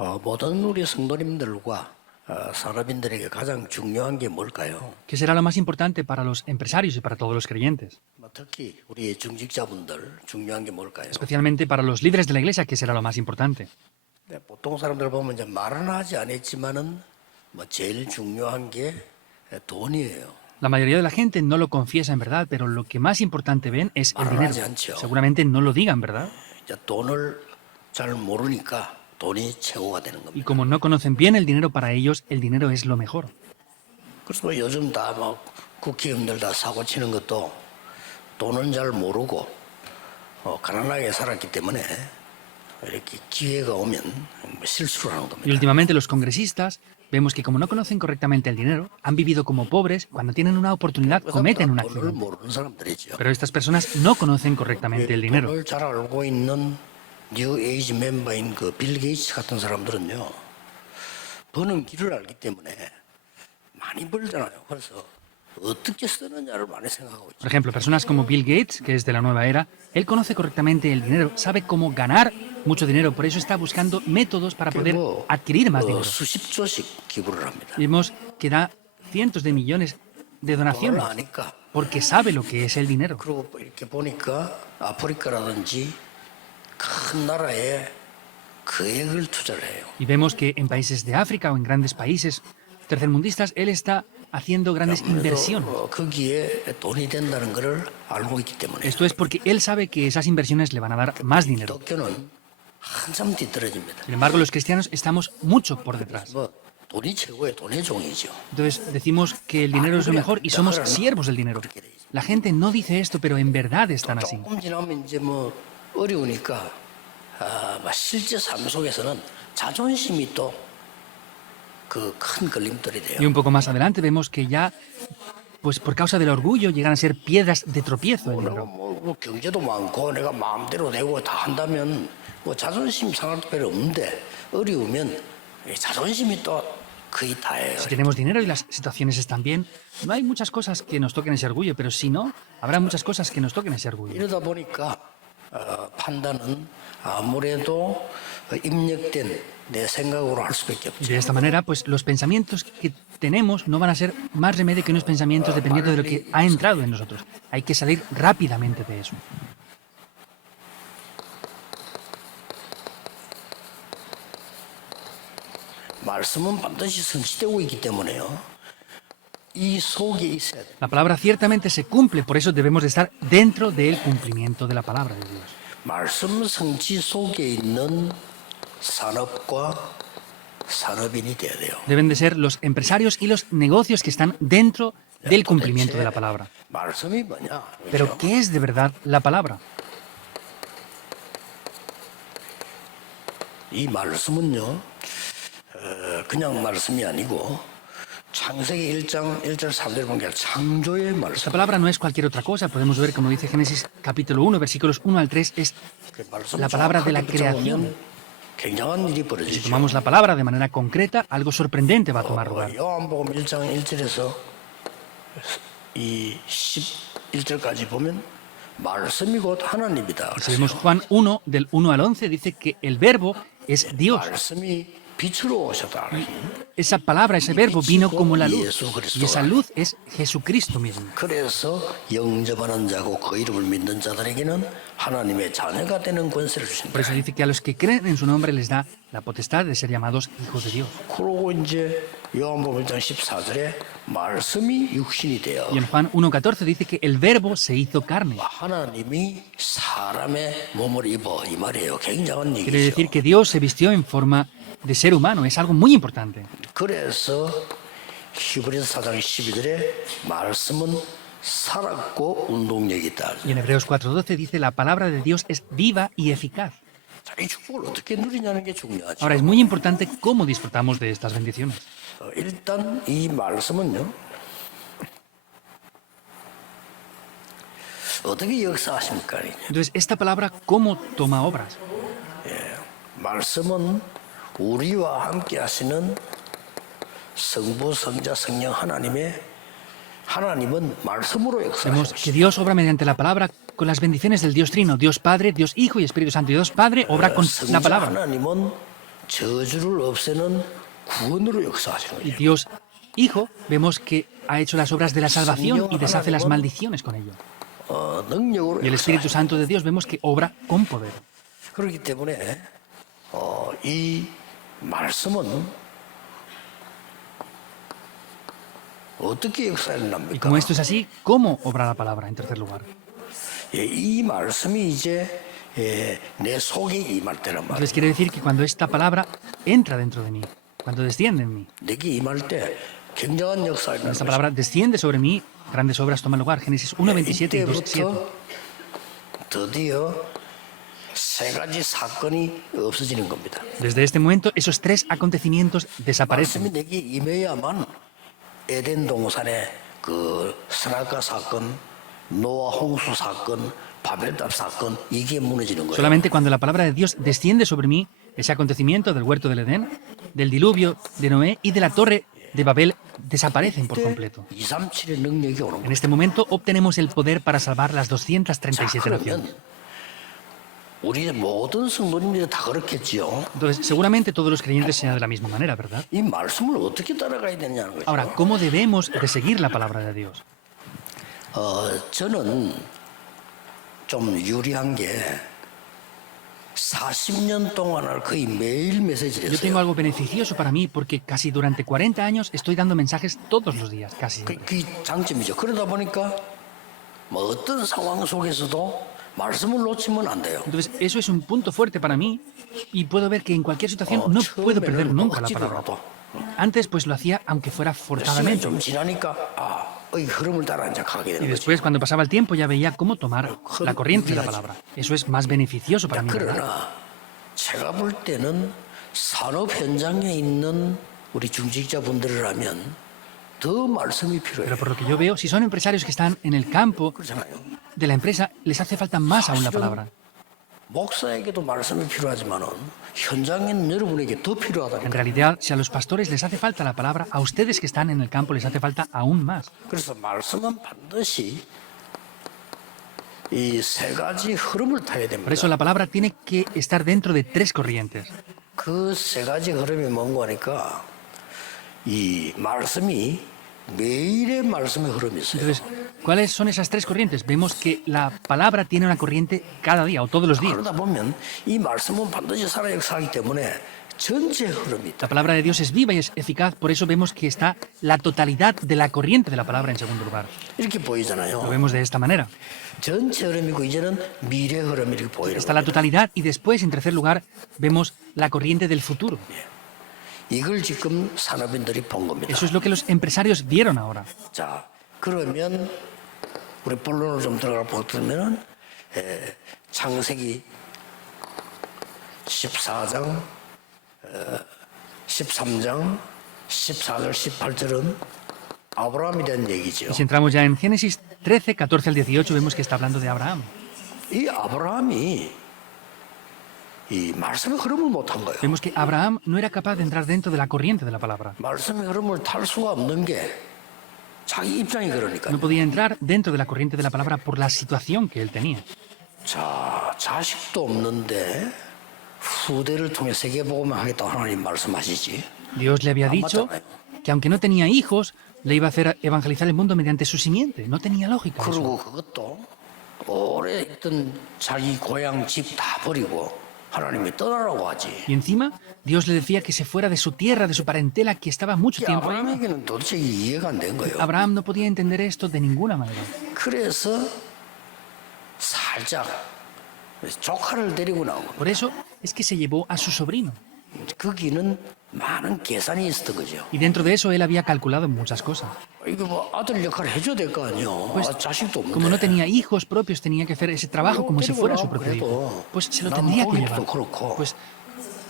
모든 우리 성도님들과 산업인들에게 가장 중요한 게 뭘까요? ¿Qué será lo más importante para los empresarios y para todos los creyentes? 특히 우리 중직자분들 중요한 게 뭘까요? Especialmente para los líderes de la iglesia, ¿qué será lo más importante? 네, 보통 사람들 보면 이제 말은 하지 않았지만은 제일 중요한 게 돈이에요. La mayoría de la gente no lo confiesa en verdad, pero lo que más importante ven es el dinero. Seguramente no lo digan, ¿verdad? 이제 돈을 잘 모르니까 돈이 최고가 되는 Y 겁니다. como no conocen bien el dinero, para ellos el dinero es lo mejor. 그래서 요즘 다 막 국회의원들 다 사고 치는 것도 돈은 잘 모르고 가난하게 살았기 때문에 이렇게 기회가 오면 실수를 하는 Y 겁니다. últimamente los congresistas vemos que como no conocen correctamente el dinero, han vivido como pobres, cuando tienen una oportunidad cometen un 돈을 accidente. 모르는 사람들이죠. Pero estas personas no conocen correctamente el dinero. 돈을 잘 알고 있는 뉴 에이지 멤버인 그 빌 게이츠 같은 사람들은요, 버는 길을 알기 때문에 많이 벌잖아요. 그래서 어떻게 쓰느냐를 많이 생각하고 있죠. Por ejemplo, personas como Bill Gates, que es de la nueva era, él conoce correctamente el dinero, sabe cómo ganar mucho dinero, por eso está buscando métodos para poder adquirir más dinero. 수십 조씩 기부를 합니다. Vemos que da cientos de millones de 돈을 donaciones 아니까. porque sabe lo que es el dinero. 그리고 이렇게 보니까 아프리카라든지 큰 나라에 거액을 투자를 해요. Y vemos que en países de África o en grandes países tercermundistas, él está haciendo grandes inversiones. 거기에 돈이 된다는 것을 알고 있기 때문에. Esto es porque él sabe que esas inversiones le van a dar más dinero. 기독교는 한참 뒤떨어집니다. Sin embargo, los cristianos estamos mucho por detrás. 돈이 최고의 돈의 종이죠. Entonces decimos que el dinero es lo mejor y somos siervos del dinero. La gente no dice esto, pero en verdad están así. 조금 지나면 이제 어려우니까 실제 삶 속에서는 자존심이 또 그 큰 걸림돌이 돼요. Y un poco más adelante vemos que ya, pues por causa del orgullo, llegan a ser piedras de tropiezo el dinero. 경제도 많고 내가 마음대로 되고 다 한다면 자존심 상할 필요 없는데 어려우면 자존심이 또 거의 다예요. Si tenemos dinero y las situaciones están bien, no hay muchas cosas que nos toquen ese orgullo, pero si no, habrá muchas cosas que nos toquen ese orgullo. 이러다 보니까 판단은 아무래도 입력된 내 생각으로 할 수밖에 Y 없죠. de esta manera, pues los pensamientos que tenemos no van a ser más remedio que unos pensamientos dependiendo de lo que ha entrado en nosotros. Hay que salir rápidamente de eso. 말씀은 반드시 성취되고 있기 때문에요. 이 속에 있어야 돼. La palabra ciertamente se cumple, por eso debemos de estar dentro del cumplimiento de la palabra de Dios. 말씀 성취 속에 있는 산업과 산업인이 돼야 돼요. Deben de ser los empresarios y los negocios que están dentro del cumplimiento de la palabra. 말씀이 뭐냐? Pero, ¿qué es de verdad la palabra? 이 말씀은요, 그냥 말씀이 아니고 창세기 1장 1절 3절 보니까 창조의 말씀. Esta palabra no es cualquier otra cosa. Podemos ver, como dice Génesis capítulo 1, versículos 1 al 3, es la palabra de la creación. 굉장한 일이 Si 벌어지죠. tomamos la palabra de manera concreta, algo sorprendente va a tomar lugar. 요한복음 1장 1절에서 이 11절까지 보면 말씀이 곧 하나님이다. Si vemos Juan 1, del 1 al 11, dice que el verbo es Dios. 말씀이 빛으로 오셨다. Esa palabra, ese verbo, vino como la luz. Y esa luz es Jesucristo mismo. 그래서 영접하는 자고 그 이름을 믿는 자들에게는 하나님의 자녀가 되는 권세를 주신다. Por eso dice que a los que creen en su nombre les da la potestad de ser llamados hijos de Dios. 그러고 이제 요한복음 1장 14절에 말씀이 육신이 되어 Y en Juan 1.14 dice que el verbo se hizo carne. 하나님이 사람의 몸을 입어 이 말이에요. 굉장한 Quiere 얘기죠. decir que Dios se vistió en forma de ser humano. Es algo muy importante. 그래서 히브리서 4장 12절에 말씀은 살았고 운동력이 있다. Y en Hebreos 4.12 dice la palabra de Dios es viva y eficaz. 자, 이 축복을 어떻게 누리냐는 게 중요하죠. Ahora, es muy importante cómo disfrutamos de estas bendiciones. 일단 이 말씀은요. 어떻게 역사하십니까? Entonces, esta palabra, ¿cómo toma obras? 말씀은 우리와 함께 하시는 성부, 성자, 성령 하나님은 말씀으로 Vemos que 역사하십니다. Dios obra mediante la palabra con las bendiciones del Dios Trino, Dios Padre, Dios Hijo y Espíritu Santo. Y Dios Padre obra con la 성자 palabra. 하나님은 저주를 없애는 구원으로 역사하시는 Y 거예요. Dios Hijo, vemos que ha hecho las obras de la salvación y deshace las maldiciones con ello. 능력으로 Y el Espíritu 역사하시는 Santo de Dios vemos que obra con poder. 그렇기 때문에 이 말씀은 어떻게 역사를 Y 납니까? como esto es así, ¿cómo obra la palabra en tercer lugar? 예, 이 말씀이 이제 내 속에 임할 때란 말이에요. Entonces quiere decir que cuando esta palabra entra dentro de mí, cuando desciende en mí, 내게 임할 때 굉장한 역사가 일어나는 esta 것이죠. palabra desciende sobre mí, grandes obras toman lugar. Génesis 1, 27 y 2, 7. 이때부터 드디어 세 가지 사건이 없어지는 겁니다. Desde este momento, esos tres acontecimientos desaparecen. 말씀이 내게 임해야만 에덴 동산의 그 선악과 사건, 노아 홍수 사건, 바벨탑 사건 이게 무너지는 거예요. Solamente cuando la palabra de Dios desciende sobre mí, ese acontecimiento del huerto del Edén, del diluvio de Noé y de la torre de Babel desaparecen por completo. 237의 능력이 오는 En 거예요. este momento obtenemos el poder para salvar las 자, 237 그러면 naciones. 우리 모든 성도님들이 다 그렇겠지요. Entonces, seguramente todos los creyentes sean de la misma manera, ¿verdad? 이 말씀을 어떻게 따라가야 되냐는 거죠. Ahora, ¿cómo debemos de seguir la palabra de Dios? 저는 좀 유리한 게 40년 동안을 거의 매일 메시지를 Yo tengo 했어요. algo beneficioso para mí porque casi durante 40 años estoy dando mensajes todos los días, casi siempre. 그게 장점이죠. 그러다 보니까 뭐 어떤 상황 속에서도 말씀을 놓치면 안 돼요. Entonces, eso es un punto fuerte para mí y puedo ver que en cualquier situación no puedo perder 처음에는 nunca la palabra. 억지로라도 Antes, pues lo hacía aunque fuera 시간이 forzadamente. 좀 지나니까 이 흐름을 따라 이제 가게 Y 되는 거죠. después, cuando pasaba el tiempo, ya veía cómo tomar la corriente de la palabra. Eso es más beneficioso para mí, ¿verdad? 그러나 제가 볼 때는 산업 현장에 있는 우리 중직자분들이라면 더 말씀이 필요해요. Pero por lo que yo veo, si son empresarios que están en el campo 그렇잖아요. de la empresa, les hace falta más aún la palabra. 목사에게도 말씀이 필요하지만은 현장에 있는 여러분에게 더 필요하다는 En 거예요. realidad, si a los pastores les hace falta la palabra, a ustedes que están en el campo les hace falta aún más. 그래서 말씀은 반드시 이 세 가지 흐름을 타야 Por 됩니다. eso la palabra tiene que estar dentro de tres corrientes. 그 세 가지 흐름이 뭔가 하니까 이 말씀이 매일의 말씀의 흐름이 있어요. Entonces, ¿cuáles son esas tres corrientes? Vemos que la palabra tiene una corriente cada día o todos los días. 그러다 보면 이 말씀은 반드시 살아 역사하기 때문에 전체 흐름이 있다. La palabra de Dios es viva y es eficaz, por eso vemos que está la totalidad de la corriente de la palabra en segundo lugar. 이렇게 Lo 보이잖아요. vemos de esta manera. 전체 흐름이고 이제는 미래 흐름이 이렇게 보이는 Está la 거예요. totalidad y después, en tercer lugar, vemos la corriente del futuro. 이걸 지금 산업인들이 본 겁니다. Eso es lo que los empresarios vieron ahora. 자, 그러면 우리 본론으로 좀 들어가 보면은 창세기 14장, 13장, 14절, 18절은 아브라함에 대한 얘기죠. Y si entramos ya en Génesis 13, 14 al 18, vemos que está hablando de Abraham. 이 아브라함이 이 말씀의 흐름을 못한 거예요. Vemos que Abraham no era capaz de entrar dentro de la corriente de la palabra. 말씀의 흐름을 탈 수가 없는 게 자기 입장이 그러니까. No podía entrar dentro de la corriente de la palabra por la situación que él tenía. 자, 자식도 없는데 후대를 통해 세계복음을 하겠다고 하나님 말씀하시지. Dios le había dicho que aunque no tenía hijos, le iba a hacer evangelizar el mundo mediante su simiente. No tenía lógica eso. 그리고 그것도 오래 있던 자기 고향 집 다 버리고 하나님이 떠나라고 하지. Y encima, Dios le decía que se fuera de su tierra, de su parentela, que estaba mucho tiempo ahí. 아브라함에게는 도대체 이해가 안 된 거예요. Abraham no podía entender esto de ninguna manera. 그래서 살짝 조카를 데리고 나온 겁니다. Por eso es que se llevó a su sobrino. 거기는 많은 계산이 있었던 거죠. Y dentro de eso él había calculado muchas cosas. 이거 뭐 아들 역할을 해줘야 될 거 아니에요. Pues, 자식도 없는데. Como no tenía hijos propios, tenía que hacer ese trabajo como si fuera su propio hijo. Pues se lo tendría que llevar. Pues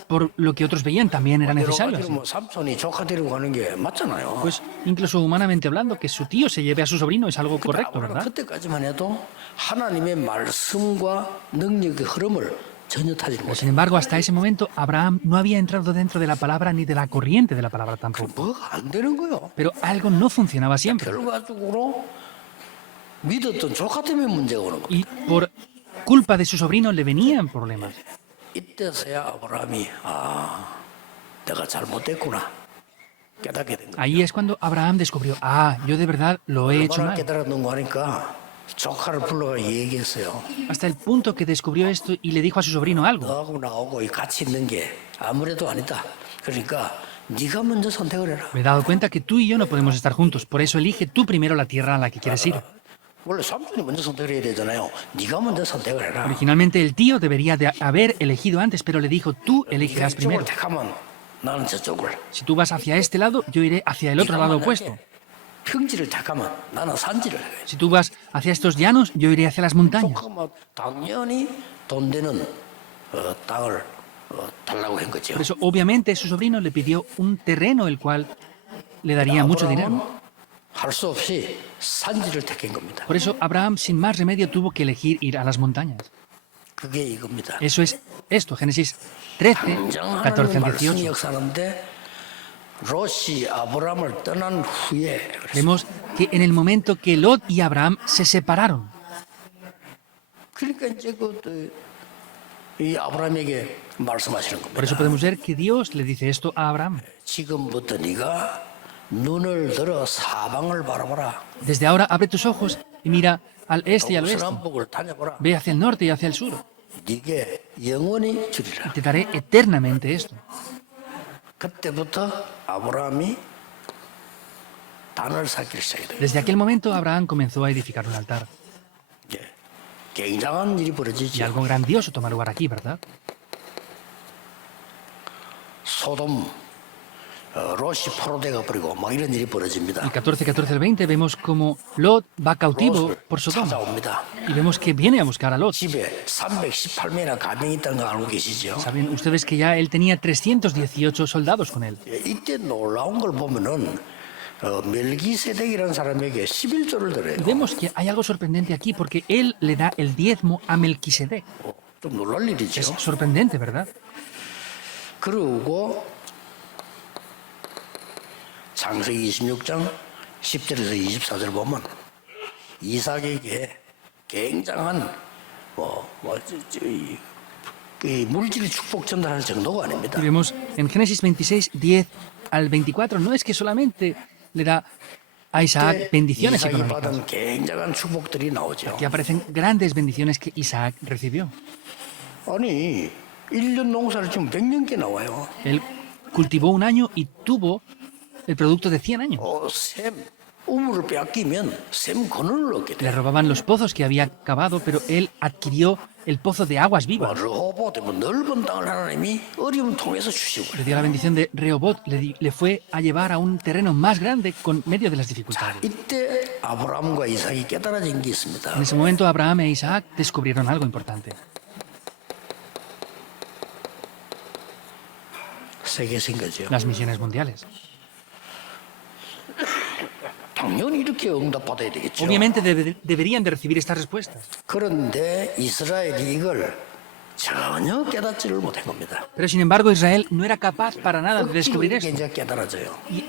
por lo que otros veían también era necesario. así. 뭐 삼손이 조카 데리고 가는 게 맞잖아요. Pues incluso humanamente hablando, que su tío se lleve a su sobrino es algo correcto, 아브라함은 ¿verdad? 그때까지만 해도 하나님의 말씀과 능력의 흐름을 전혀 타지 Pero, 못해. sin embargo, hasta ese momento, Abraham no había entrado dentro de la palabra ni de la corriente de la palabra tampoco. 뭐가 안 되는 거요. Pero algo no funcionaba siempre. 결과적으로 믿었던 조카 때문에 문제가 오는 거. Y por culpa de su sobrino le venían problemas. 이때서야 아브라함이 내가 잘못됐구나 깨닫게 된 거예요. Ahí es cuando Abraham descubrió, yo de verdad lo he hecho 얼마나 mal. 깨달았는가 하니까 조카를 불러가 얘기했어요. Hasta el punto que descubrió esto y le dijo a su sobrino algo. 너하고 나하고 같이 있는 게 아무래도 아니다. 그러니까 네가 먼저 선택을 해라. Me he dado cuenta que tú y yo no podemos estar juntos, por eso elige tú primero la tierra a la que quieres ir. 원래 삼촌이 먼저 선택을 해야 되잖아요. 네가 먼저 선택을 해라. Originalmente el tío debería de haber elegido antes, pero le dijo, tú 네가 elegirás 이쪽을 primero. 택하면 나는 저쪽을. Si tú vas hacia este lado, yo iré hacia el otro lado opuesto. 평지를 택하면 나는 산지를 해. Si tú vas hacia estos llanos, yo iré hacia las montañas. 조카만 당연히 돈 되는 땅을 달라고 한 거죠. Por eso, obviamente, su sobrino le pidió un terreno el cual le daría mucho dinero. 할수 없이 산지를 택한 겁니다. Por eso, Abraham, sin más remedio, tuvo que elegir ir a las montañas. 그게 이겁니다. Eso es esto, Génesis 13, 당장 14 하나님 al 말씀 18. 역사하는데 롯이 아브라함을 떠난 후에 Vemos que en el momento que Lot y Abraham se separaron, 그러니까 이제 이 아브라함에게 말씀하시는 por eso 겁니다. podemos ver que Dios le dice esto a Abraham. 지금부터 네가 눈을 들어 사방을 바라보라. Desde ahora abre tus ojos y mira al este y al oeste. 동서남북을 다녀보라. Ve hacia el norte y hacia el sur. 네게 영원히 주리라. Te daré eternamente esto. 그때부터 아브라함이 단을 쌓기 시작해요. Desde aquel momento Abraham comenzó a edificar un altar. 예, 굉장한 일이 Y 벌어지죠. algo grandioso toma lugar aquí, ¿verdad? 소돔, 롯이 포로돼가 버리고 막 이런 일이 벌어집니다. El 14, 14 al 20 vemos como Lot va cautivo 롯을 por Sodoma. 찾아옵니다. Y vemos que viene a buscar a Lot. 집에 318명이나 가병이 있다는 거 알고 계시죠? Saben ustedes que ya él tenía 318 soldados con él. 예, 이때 놀라운 걸 보면은 멜기세덱이라는 사람에게 11조를 드려요. Vemos que hay algo sorprendente aquí porque él le da el diezmo a Melquisedec. 좀 놀랄 일이죠. Es sorprendente, ¿verdad? 그리고 창세기 26장 10절에서 24절 보면 이삭에게 굉장한 이 물질 축복 전달할 정도가 아닙니다. Y vemos en Génesis 26, 10 al 24, no es que solamente le da a Isaac bendiciones 이삭이 económicas, 받은 굉장한 축복들이 나오죠. que aparecen grandes bendiciones que Isaac recibió. 아니 1년 농사를 지금 100년께 나와요. Él cultivó un año y tuvo el producto de 100 años. 샘 우물을 빼앗기면 샘 근원을 얻게 Le 돼. robaban los pozos que había cavado, pero él adquirió el pozo de aguas vivas. 르호보 때문에 넓은 땅을 하나님이 어려움 통해서 주시고 Le dio la bendición de Rehobot, le fue a llevar a un terreno más grande con medio de las dificultades. 이때 아브라함과 이삭이 깨달아진 게 있습니다. En ese momento Abraham e Isaac descubrieron algo importante. 세계신 거죠. Las misiones mundiales. 당연히 이렇게 응답받아야 되겠죠. Obviamente deberían de recibir estas respuestas. 그런데 이스라엘이 이걸 전혀 깨닫지를 못한 겁니다. Pero sin embargo Israel no era capaz para nada de descubrir 이게 esto. 이제 깨달아져요. Y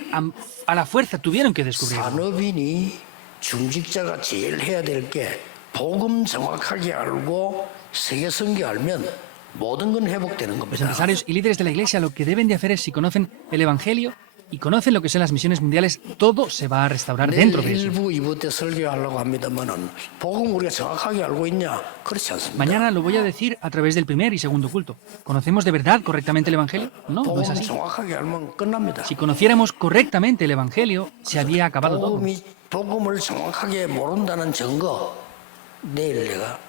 a la fuerza tuvieron que descubrirlo. 산업인이 중직자가 제일 해야 될 게 복음 정확하게 알고 세계 선교 알면 모든 건 회복되는 Los 겁니다. empresarios y líderes de la iglesia lo que deben de hacer es, si conocen el Evangelio y conocen lo que son las misiones mundiales, todo se va a restaurar 내일 dentro de eso. 1부, 2부 때 설교하려고 합니다만은 복음 우리가 정확하게 알고 있냐? 그렇지 않습니다. Mañana lo voy a decir a través del primer y segundo culto. ¿Conocemos de verdad correctamente el Evangelio? No, no es 복음 así. 정확하게 알면 끝납니다. Si conociéramos correctamente el Evangelio, se había acabado todo. 복음을 정확하게 모른다는 증거 내일 내가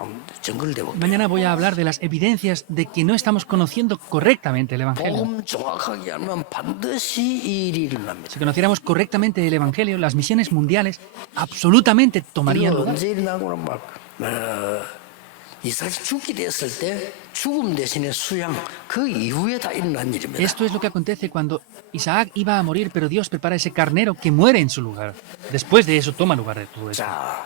한번 증거를 대볼게요. Mañana voy a hablar de las evidencias de que no estamos conociendo correctamente el Evangelio. 복음 정확하게 알면 반드시 이 일이 일어납니다. Si conociéramos correctamente el Evangelio, las misiones mundiales absolutamente tomarían 이거 lugar. 언제 일어나고는 이삭이 죽게 됐을 때 죽음 대신에 수양 그 이후에 다 일어난 일입니다. Esto es lo que acontece cuando Isaac iba a morir, pero Dios prepara ese carnero que muere en su lugar. Después de eso toma lugar de todo esto. 자,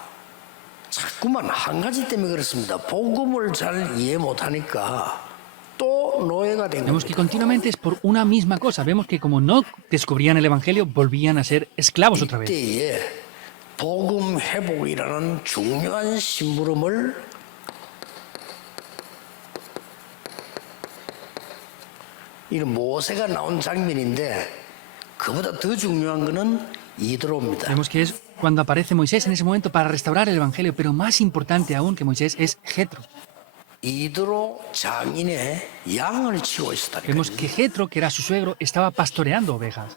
자꾸만 한 가지 때문에 그렇습니다. 복음을 잘 이해 못하니까 또 노예가 된 Vemos que 겁니다. continuamente es por una misma cosa. Vemos que como no descubrían el Evangelio, volvían a ser esclavos otra vez. 이때에 복음 회복이라는 중요한 심부름을 이 모세가 나온 장면인데 그보다 더 중요한 거는 이드로입니다. Vemos que es cuando aparece Moisés en ese momento para restaurar el Evangelio, pero más importante aún que Moisés es Jetro. 이드로 장인의 양을 치고 있었다니까요. Vemos que Jetro, que era su suegro, estaba pastoreando ovejas.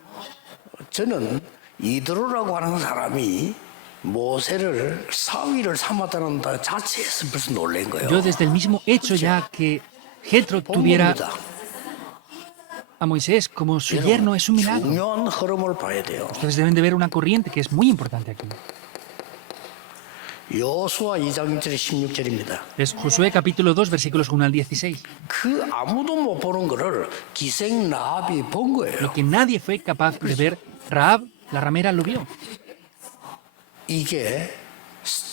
저는 이드로라고 하는 사람이 모세를 사위를 삼았다는 자체에서 벌써 놀란 거예요. Yo desde el mismo hecho ya que Jetro tuviera 본봅니다. a Moisés como su yerno es un milagro. 중요한 흐름을 봐야 돼요. Ustedes deben de ver una corriente que es muy importante aquí. 여호수아 2장 1절 16절입니다. Es Josué capítulo 2 versículos 1 al 16. 그 아무도 못 보는 거를 기생 라합이 본 거예요. Lo que nadie fue capaz de ver, Rahab, la ramera, lo vio. 이게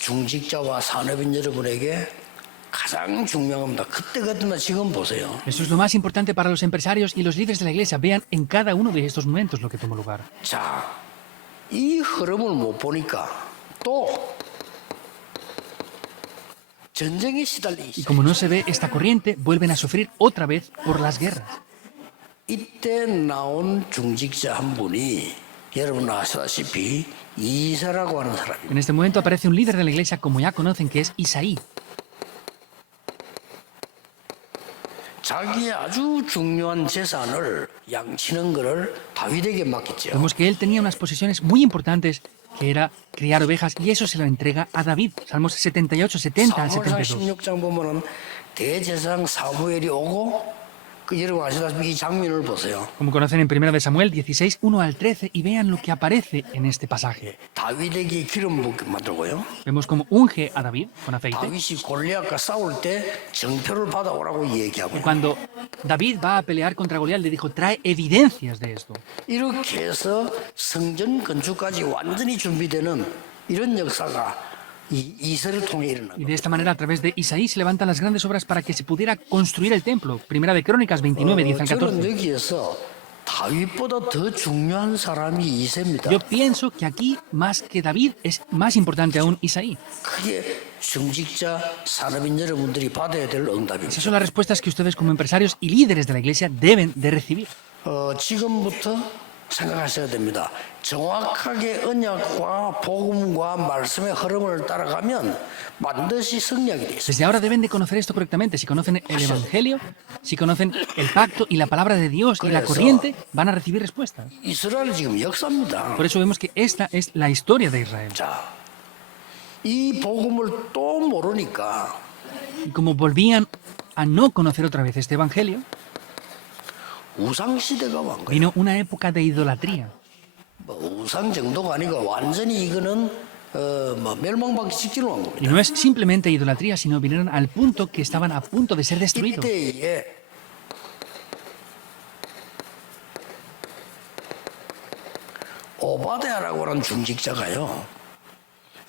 중직자와 산업인 여러분에게 가장 중요합니다. 그때 같으나 지금 보세요. Eso es lo más importante para los empresarios y los líderes de la iglesia. Vean en cada uno de estos momentos lo que tomó lugar. 자, 이 흐름을 못 보니까 또 전쟁에 시달리기 Y como no se ve esta corriente, vuelven a sufrir otra vez por las guerras. 이때 나온 중직자 한 분이 여러분 아시다시피 이사라고 하는 사람입니다. En este momento aparece un líder de la iglesia, como ya conocen, que es Isaí. 자기의 아주 중요한 재산을 양치는 것을 다윗에게 맡겼죠. Vemos que él tenía unas posesiones muy importantes, que era criar ovejas, y eso se lo entrega a David. Salmos 78, 70 al 사무엘상 72. 16장 보면은 대제사장 사무엘이 오고 그 여러분 아시다시피 이 장면을 보세요. Como conocen en 1 de Samuel 16, 1 al 13, y vean lo que aparece en este pasaje. 다윗에게 기름 붓게 만들고요. Vemos como unge a David con aceite. 다윗이 골리앗과 싸울 때 정표를 받아오라고 얘기하고요. Cuando David va a pelear contra Goliat, le dijo, trae evidencias de esto. 이렇게 해서 성전 건축까지 완전히 준비되는 이런 역사가 이세를 통해 일어난 Y 거예요. de esta manera, a través de Isaí, se levantan las grandes obras para que se pudiera construir el templo. Primera de Crónicas 29, 10 al 저는 14. 여기에서 다윗보다 더 중요한 사람이 이세입니다. Yo pienso que aquí, más que David, es más importante aún Isaí. 그게 중직자 산업인 여러분들이 받아야 될 응답입니다. Esas son las respuestas que ustedes como empresarios y líderes de la iglesia deben de recibir. 지금부터 생각하셔야 됩니다. 정확하게 언약과 복음과 말씀의 흐름을 따라가면 반드시 승리하게 되어 있습니다. Desde ahora deben de conocer esto correctamente. Si conocen el Evangelio, si conocen el pacto y la palabra de Dios y la corriente, van a recibir respuestas. 이스라엘 지금 역사입니다. Por eso vemos que esta es la historia de Israel. 자, 이 복음을 또 모르니까 Y como volvían a no conocer otra vez este Evangelio, 우상 시대가 온 거예요. vino una época de idolatría. 뭐 우상 정도가 아니고 완전히 이거는 멸망받기 직전으로 온 Y 겁니다. no es simplemente idolatría, sino vinieron al punto que estaban a punto de ser destruidos. 이때에 오바댜라고 하는 중직자가요.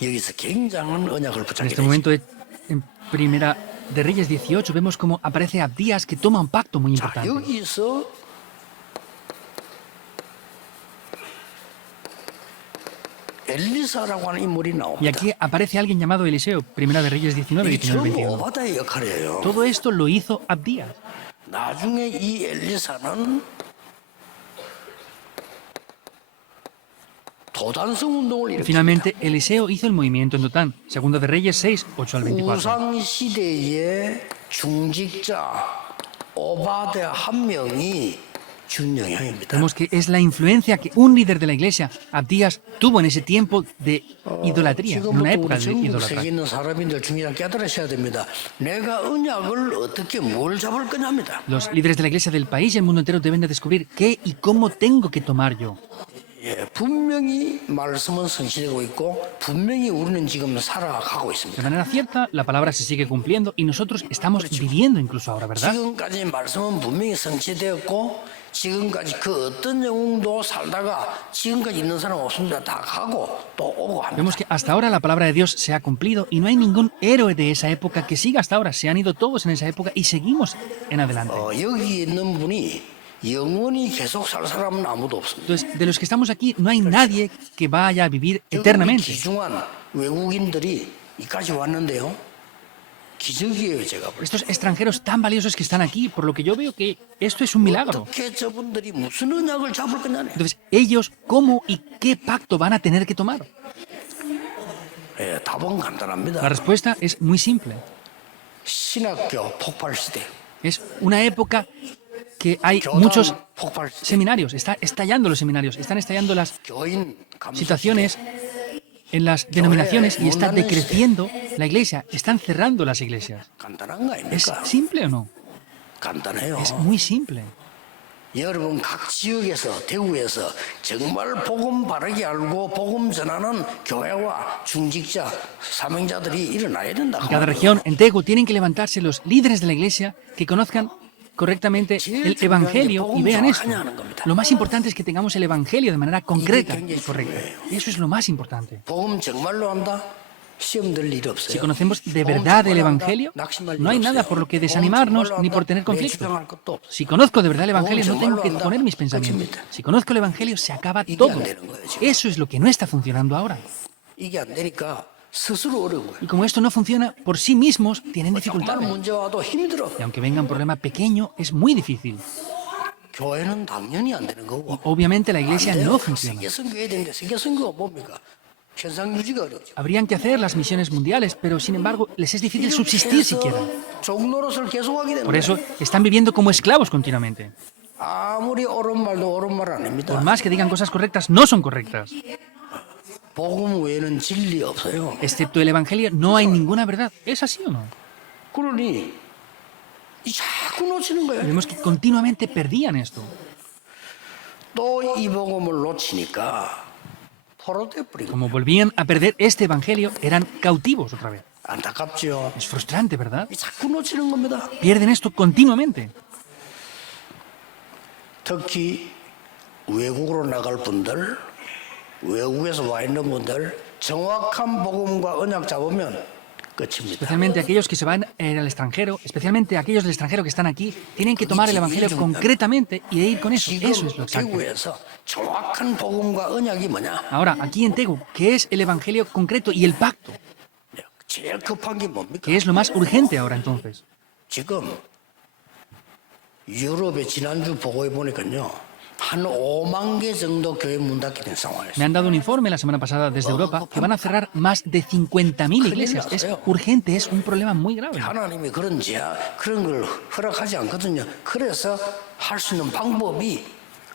여기서 굉장한 언약을 En 붙잡게 este 되죠. momento, en Primera de Reyes 18, vemos como aparece Abdías que toma un pacto muy 자, importante. 여기서 엘리사라고 하는 인물이 Y 나옵니다. aquí aparece alguien llamado Eliseo, Primera de Reyes 19, 이 19, 전부 21. 오바댜의 역할이에요. Todo esto lo hizo Abdías. 나중에 이 엘리사는 도단성 운동을 Y 일으킵니다. finalmente, Eliseo hizo el movimiento en Dotán, Segunda de Reyes 6, 8 al 24. 우상 시대의 중직자 오바댜 한 명이 준 영향입니다. Vemos que es la influencia que un líder de la iglesia, Abdías, tuvo en ese tiempo de idolatría, en una 지금부터 época 우리 de 전국 idolatría. 세계에 있는 사람인들 중요한 깨달으셔야 됩니다. 내가 언약을 어떻게 뭘 잡을 거냐입니다. Los líderes de la iglesia del país y el mundo entero deben de descubrir qué y cómo tengo que tomar yo. 예, 분명히 말씀은 성취되고 있고 분명히 우리는 지금 살아가고 De 있습니다. manera cierta, la palabra se sigue cumpliendo y nosotros estamos viviendo incluso ahora, ¿verdad? 지금까지 말씀은 분명히 성취되었고 지금까지 그 어떤 영웅도 살다가 지금까지 있는 사람 없습니다. 다 가고 또 오고 합니다. Vemos que hasta ahora la palabra de Dios se ha cumplido y no hay ningún héroe de esa época que siga hasta ahora. Se han ido todos en esa época y seguimos en adelante. 여기 있는 분이 영원히 계속 살 사람은 아무도 없습니다. Entonces, de los que estamos aquí, no hay nadie que vaya a vivir 여기 eternamente. 귀중한 외국인들이 이까지 왔는데요. 기적이에요, 제가 볼 때. Estos extranjeros tan valiosos que están aquí, por lo que yo veo que esto es un milagro. 어떻게 저분들이 무슨 언약을 잡을 거냐네. Entonces, ellos, ¿cómo y qué pacto van a tener que tomar? 예, 답은 간단합니다. La respuesta es muy simple. 신학교 폭발 시대. Es una época que hay 교단 muchos 폭발 시대. seminarios, está estallando los seminarios, están estallando las 교인 감소 situaciones en las denominaciones y está decreciendo la iglesia, están cerrando las iglesias. 간단한 거 ¿Es 아닙니까? simple o no? 간단해요. Es muy simple. 여러분 각 지역에서 대구에서 정말 복음 바르게 알고 복음 전하는 교회와 중직자 사명자들이 일어나야 된다. En cada región, en Tegu, tienen que levantarse los líderes de la iglesia que conozcan correctamente el Evangelio y vean esto. Lo más importante es que tengamos el Evangelio de manera concreta y correcta. Eso es lo más importante. 복음 정말로 안다. 시험 들 일 없어요. Si conocemos de verdad el Evangelio, no hay nada por lo que desanimarnos ni por tener conflictos. Si conozco de verdad el Evangelio, no tengo que poner mis pensamientos. Si conozco el Evangelio, se acaba todo. Eso es lo que no está funcionando ahora. 이게 안 되니까 스스로 어려워요. Y como esto no funciona, por sí mismos tienen 정말 dificultades. 문제 와도 힘들어. Y aunque venga un problema pequeño, es muy difícil. 교회는 당연히 안 되는 거고. Obviamente la iglesia 안 돼요. no funciona. 세계 선교해야 되는데 세계 선교가 뭡니까? 현상 유지가 어렵죠. Habrían que hacer las misiones mundiales, pero sin embargo les es difícil subsistir siquiera. 종노릇을 계속하게 되는 Por eso 거예요. están viviendo como esclavos continuamente. 아무리 옳은 말도 옳은 말 아닙니다. Por más que digan cosas correctas, no son correctas. 복음 외에는 진리 없어요. Excepto el Evangelio, no hay ninguna verdad. ¿Es así o no? 그러니 이 자꾸 놓치는 거예요. Vemos que continuamente perdían esto. 또 이 복음을 놓치니까 포로돼 버리고 Como volvían a perder este Evangelio, eran cautivos otra vez. 안타깝죠. Es frustrante, ¿verdad? 이 자꾸 놓치는 겁니다. Pierden esto continuamente. 특히 외국으로 나갈 분들, 외국에서 와 있는 분들 정확한 복음과 언약 잡으면 끝입니다. Especialmente aquellos que se van al extranjero, especialmente aquellos del extranjero que están aquí, tienen que tomar el Evangelio concretamente y de ir con eso. Eso es lo 지금 exacto. 대구에서 정확한 복음과 언약이 뭐냐? Ahora, aquí en Tegu, ¿qué es el Evangelio concreto y el pacto? 제일 급한 게 뭡니까? ¿Qué es lo más urgente ahora entonces? 지금 유럽의 지난주 보고에 보니까요. 한 5만 개 정도 교회 문 닫게 된 상황이었어요. Me han dado un informe la semana pasada desde Europa que van a cerrar más de 50.000 iglesias. Es urgente, es un problema muy grave. 하나님이 그런 걸 허락하지 않거든요. 그래서 할 수 있는 방법이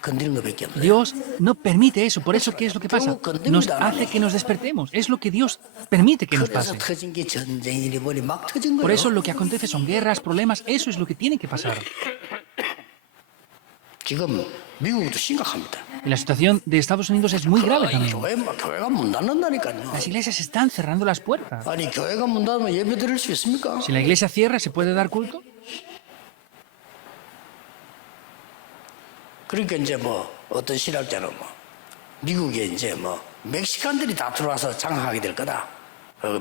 건드리는 것밖에 없어요. Dios no permite eso. Por eso, ¿qué es lo que pasa? Nos hace que nos despertemos. Es lo que Dios permite que nos 그래서 pase. 터진 게 전쟁이니 뭐니 막 터진 Por eso 거예요. lo que acontece son guerras, problemas. Eso es lo que tiene que pasar. 지금 미국도 심각합니다. Y la situación de Estados Unidos es muy grave también. 교회가 문 닫는다니까요. Las iglesias están cerrando las puertas. 아니 교회가 문 닫으면 예배 드릴 수 있습니까? Si la iglesia cierra, ¿se puede dar culto? 그러니까 이제 뭐 어떤 신학자는 뭐 미국에 이제 뭐 멕시칸들이 다 들어와서 장악하게 될 거다.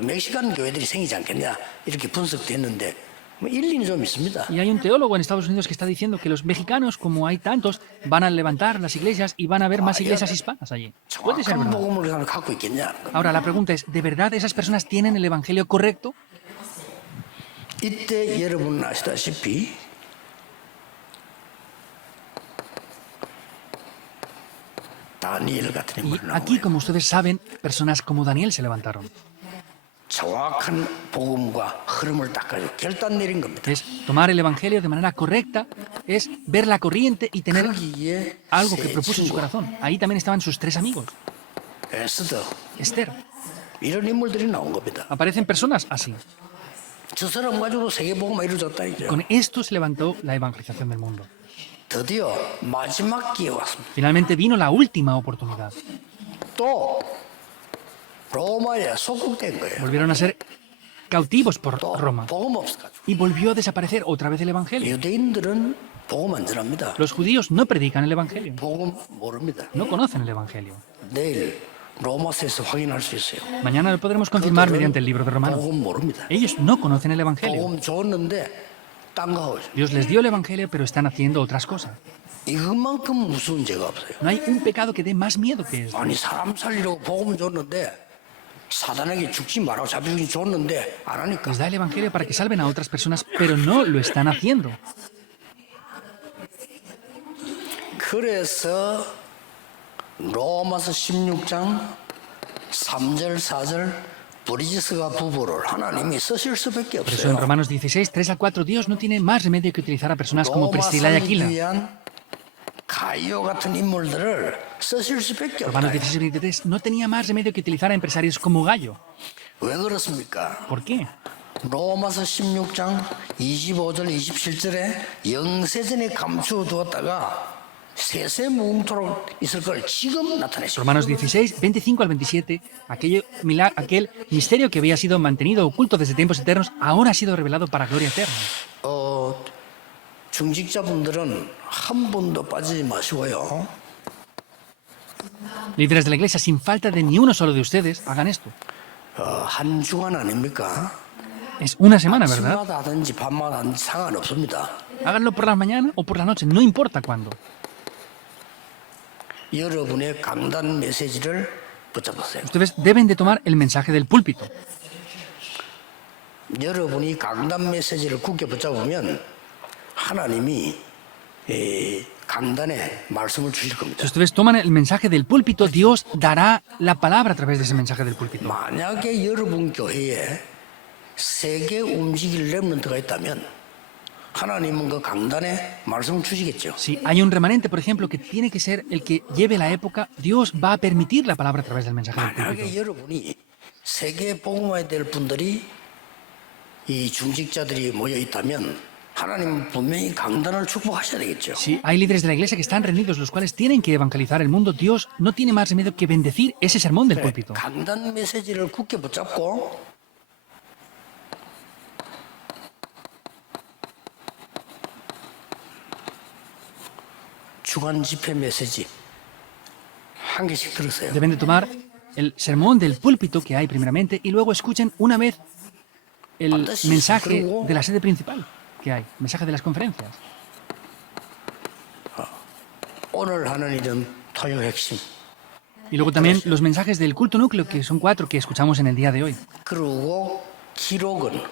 멕시칸 교회들이 생기지 않겠냐 이렇게 분석됐는데 뭐 일리는 좀 있습니다. Y hay un teólogo en Estados Unidos que está diciendo que los mexicanos, como hay tantos, van a levantar las iglesias y van a haber más iglesias hispanas allí. Puede ser 정확한 verdad. 복음을 사람 갖고 있겠냐? Ahora, la pregunta es, ¿de verdad esas personas tienen el evangelio correcto? 이때 여러분 아시다시피 다니엘 같은 Y 인물이 나온 aquí, 거예요. como ustedes saben, personas como Daniel se levantaron. 정확한 복음과 흐름을 닦아서 결단 내린 겁니다. Es tomar el evangelio de manera correcta, es ver la corriente y tener 거기에 algo que 세 propuso en su 친구, corazón. Ahí también estaban sus 3 amigos. 에스더 Esther. 이런 인물들이 나온 겁니다. Aparecen personas así. 저 사람 가지고 세계복음이 이루어졌다 이죠. Con esto se levantó la evangelización del mundo. 드디어 마지막 기회 왔습니다. Finalmente vino la última oportunidad. 또 로마에 속국된 거예요. Volvieron a ser cautivos por 또 Roma. 복음 없어가지고 Y volvió a desaparecer otra vez el evangelio. 유대인들은 복음 안 전합니다. Los judíos no predican el evangelio. 복음 모릅니다. No conocen el evangelio. 내일 로마서에서 확인할 수 있어요. Mañana lo podremos confirmar mediante el libro de Romanos. 복음 모릅니다. Ellos no conocen el evangelio. 복음 줬는데 딴 거 하고 있어요. Dios les dio el evangelio, pero están haciendo otras cosas. 이것만큼 무서운 죄가 없어요. No hay un pecado que dé más miedo que este. 아니 사람 살리려고 복음 줬는데 사단에게 죽지 말라고 자비주의 줬는데 안 하니까. Les da el Evangelio para que salven a otras personas, pero no lo están haciendo. 그래서 로마서 16장 3절 4절 브리지스가 부부를 하나님이 쓰실 수밖에 Por eso en 없어요. Romanos 16, 3 al 4, Dios no tiene más remedio que utilizar a personas como Priscila y 로마 Aquila. 위한 가이오 같은 인물들을 쓰실 수밖에 없다. Romanos 16, 23, no tenía más remedio que utilizar a empresarios como Gallo. 왜 그렇습니까? ¿Por qué? 로마서 16장 25절 27절에 영세전에 감추어 두었다가 세세 무궁토록 있을 걸 지금 나타내시고 Romanos 16, 25 al 27, aquel misterio que había sido mantenido oculto desde tiempos eternos, ahora ha sido revelado para gloria eterna. 중직자분들은 한 분도 빠지지 마시고요. Líderes de la iglesia, sin falta de ni uno solo de ustedes, hagan esto. 한 주간 아닙니까? Es una semana, ¿verdad? 아침마다 하든지 밤마다 하든지 상관없습니다. Háganlo por la mañana o por la noche, no importa cuándo. 여러분의 강단 메시지를 붙잡으세요. Ustedes deben de tomar el mensaje del púlpito. 여러분이 강단 메시지를 굳게 붙잡으면 하나님이 강단에 말씀을 주실 겁니다. Si ustedes toman el mensaje del púlpito, Dios dará la palabra a través de ese mensaje del púlpito. 만약에 여러분 교회에 세계 움직일 렘넌트가 있다면 하나님은 그 강단에 말씀을 주시겠죠. Si hay un remanente, por ejemplo, que tiene que ser el que lleve la época, Dios va a permitir la palabra a través del mensaje del púlpito. 만약에 여러분이 세계 복음화에 될 분들이 이 중직자들이 모여 있다면 하나님은 분명히 강단을 축복하셔야 되겠죠. Si hay líderes de la iglesia que están reunidos, los cuales tienen que evangelizar el mundo, Dios no tiene más remedio que bendecir ese sermón del púlpito. 강단 메시지를 굳게 붙잡고 주간 집회 메시지 한 개씩 들으세요. Deben de tomar el sermón del púlpito que hay primeramente y luego escuchen una vez el mensaje de la sede principal que hay, el mensaje de las conferencias. 오늘 하는 일은 토요 핵심. Y luego también los mensajes del culto núcleo, que son 4 que escuchamos en el día de hoy. 그리고 기록은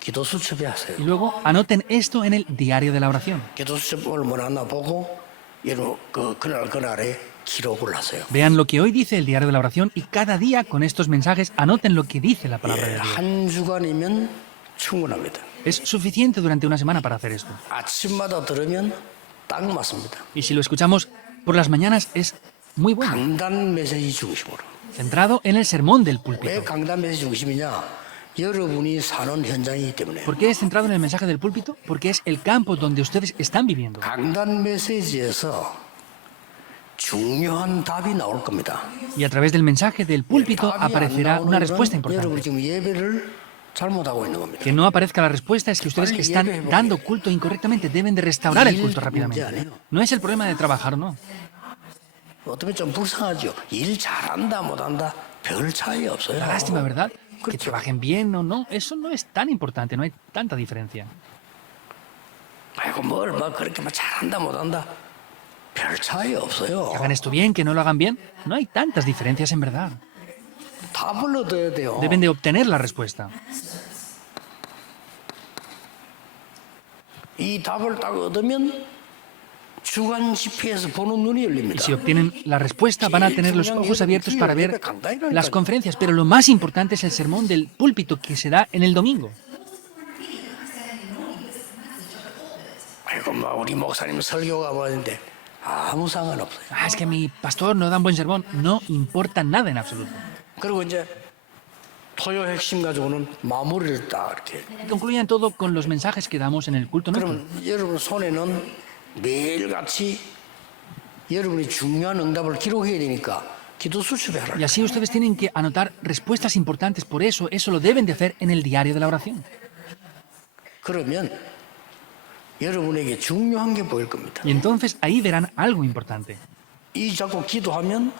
기도 수첩에 하세요. Y luego anoten esto en el diario de la oración. 기도 수첩을 뭐 하나 보고 그날에 기록을 하세요. Vean lo que hoy dice el diario de la oración y cada día con estos mensajes anoten lo que dice la palabra de Dios. 한 주간이면 충분합니다. Es suficiente durante una semana para hacer esto. 아침마다 들으면 딱 맞습니다. Y si lo escuchamos por las mañanas es muy bueno, 강단 메시지 중심으로. centrado en el sermón del 왜 púlpito. 강단 메시지 중심이냐? 여러분이 사는 현장이기 때문에. ¿Por qué es centrado en el mensaje del púlpito? Porque es el campo donde ustedes están viviendo. 강단 메시지에서 중요한 답이 나올 겁니다. Y a través del mensaje del púlpito 답이 안 aparecerá una 나오는 respuesta 건 여러분이 importante. 지금 예배를 잘못하고 있는 겁니다. Que no aparezca la respuesta es que ustedes están dando culto incorrectamente. Deben de restaurar el culto rápidamente. No es el problema de trabajar o no. 어떻게 좀 불쌍하죠. 일 잘한다 못한다 별 차이 없어요. La lástima, ¿verdad? Que 그렇죠. trabajen bien o no, eso no es tan importante, no hay tanta diferencia. 아이고 뭘 막 그렇게 막 잘한다 못한다 별 차이 없어요. Que hagan esto bien, que no lo hagan bien, no hay tantas diferencias en verdad. 답을 얻어야 돼요. Deben de obtener la respuesta. 이 답을 딱 얻으면 주간 집회에서 보는 눈이 Y 열립니다. si obtienen la respuesta, van a tener los ojos abiertos para ver las conferencias. Pero lo más importante es el sermón del púlpito que se da en el domingo. 아이고 막 우리 목사님 설교가 뭐인데 아무 상관없어요. Ah, es que mi pastor no da un buen sermón. No importa nada en absoluto. 그리고 이제 토요 핵심 가지고는 마무리를 딱 이렇게. Y concluyan todo con los mensajes que damos en el culto núcleo. 그러면 여러분 손에는 매일같이 여러분이 중요한 응답을 기록해야 되니까 기도 수첩에 하라. Y así ustedes tienen que anotar respuestas importantes. Por eso, eso lo deben de hacer en el diario de la oración. 그러면 여러분에게 중요한 게 보일 겁니다. Y entonces ahí verán algo importante. 이 자꾸 기도하면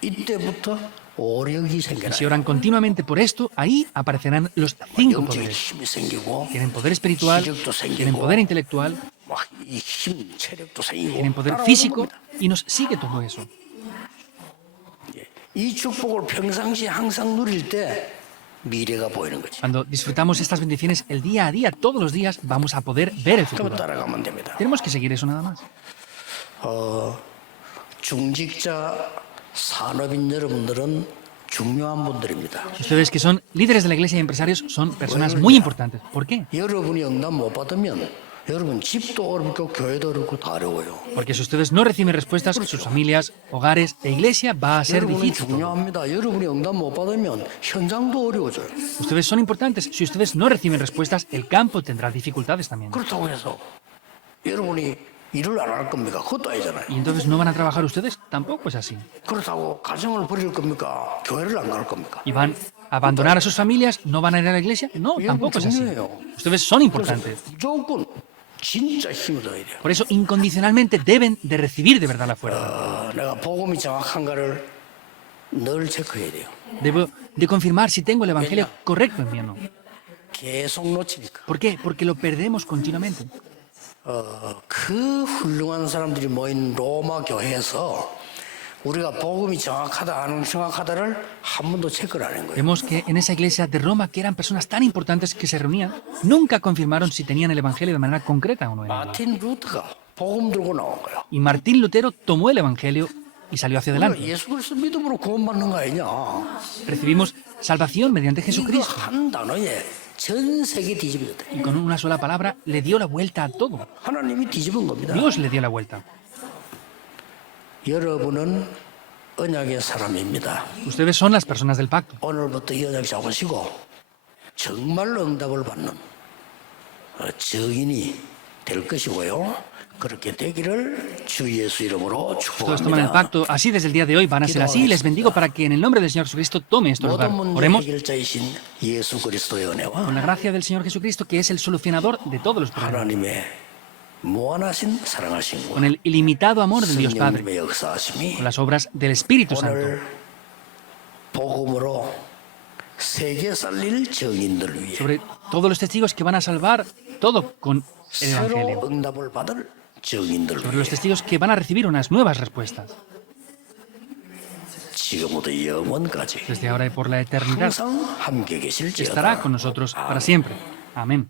이때부터 오력이 Y 생겨나요. si oran continuamente por esto, ahí aparecerán los 5 영적인 poderes. 힘이 생기고 Tienen poder espiritual, 시력도 tienen 생기고 poder intelectual, 체력도 생기고 Tienen poder 따라오는 físico 겁니다. y nos sigue todo eso. 이 축복을 평상시 항상 누릴 때 미래가 보이는 거지. Cuando disfrutamos estas bendiciones el día a día, todos los días, vamos a poder ver el 그럼 futuro. 따라가면 됩니다. Tenemos que seguir eso nada más. 중직자 산업인 여러분들은 중요한 분들입니다. Ustedes que son líderes de la iglesia y empresarios son personas muy importantes. ¿Por qué? 여러분이 응답 못 받으면 여러분 집도 어렵고 교회도 어렵고 다 어려워요. Porque si ustedes no reciben respuestas, sus familias, hogares e iglesia va a ser 여러분은 difícil. 중요합니다. 여러분이 응답 못 받으면 현장도 어려워져요. Ustedes son importantes. Si ustedes no reciben respuestas, el campo tendrá dificultades también. 그렇다고 해서 여러분이 일을 안 할 겁니까? 그것도 아니잖아요. ¿Y entonces no van a trabajar ustedes? Tampoco es así. 그렇다고 가정을 버릴 겁니까? 교회를 안 갈 겁니까? ¿Y van a abandonar a sus familias? ¿No van a ir a la iglesia? No, tampoco es así. Ustedes son importantes. 무조건 진짜 힘을 얻어야 돼요. Por eso, incondicionalmente, deben de recibir de verdad la fuerza. 내가 복음이 정확한가를 늘 체크해야 돼요. Debo de confirmar si tengo el evangelio correcto en mí o no. 계속 놓치니까. ¿Por qué? Porque lo perdemos continuamente. 그 훌륭한 사람들이 모인 로마 교회에서 우리가 복음이 정확하다 안 정확하다를 한 번도 체크를 안 한 거예요. Vemos que en esa iglesia de Roma, que eran personas tan importantes que se reunían, nunca confirmaron si tenían el evangelio de manera concreta o no. 마틴 루터가 복음 들고 나온 거예요. Y Martín Lutero tomó el evangelio y salió hacia 우리가 adelante. 예수 그리스도 믿음으로 구원받는 거 아니냐? Recibimos salvación mediante 이거 Jesucristo. 한 단어에 전 세계 뒤집어졌다. Y con una sola palabra le dio la vuelta a todo. 하나님이 뒤집은 겁니다. Dios le dio la vuelta. 여러분은 언약의 사람입니다. Ustedes son las personas del pacto. 오늘부터 이 언약 잡으시고 정말로 응답을 받는 증인이 될 것이고요. 그렇게 되기를 주 예수 이름으로 Todos toman el 축복합니다. pacto así desde el día de hoy, van a ser así. Les bendigo para que en el nombre del Señor Jesucristo tome esto lugar. 모든 문제 Oremos 해결자이신 예수 그리스도의 은혜와 con la gracia del Señor Jesucristo, que es el solucionador de todos los problemas. 하나님의 무한하신 사랑하신 Con el ilimitado amor del Dios Padre, 성령님의 역사하심이 con las obras del Espíritu Santo. 오늘 복음으로 세계 살릴 증인들 위해 Sobre todos los testigos que van a salvar todo con el 새로 Evangelio. 응답을 받을 증인들 Sobre 위해 los testigos que van a recibir unas nuevas respuestas. 지금부터 영원까지 Desde ahora y por la eternidad 항상 함께 계실지어다. estará con nosotros para siempre. Amén.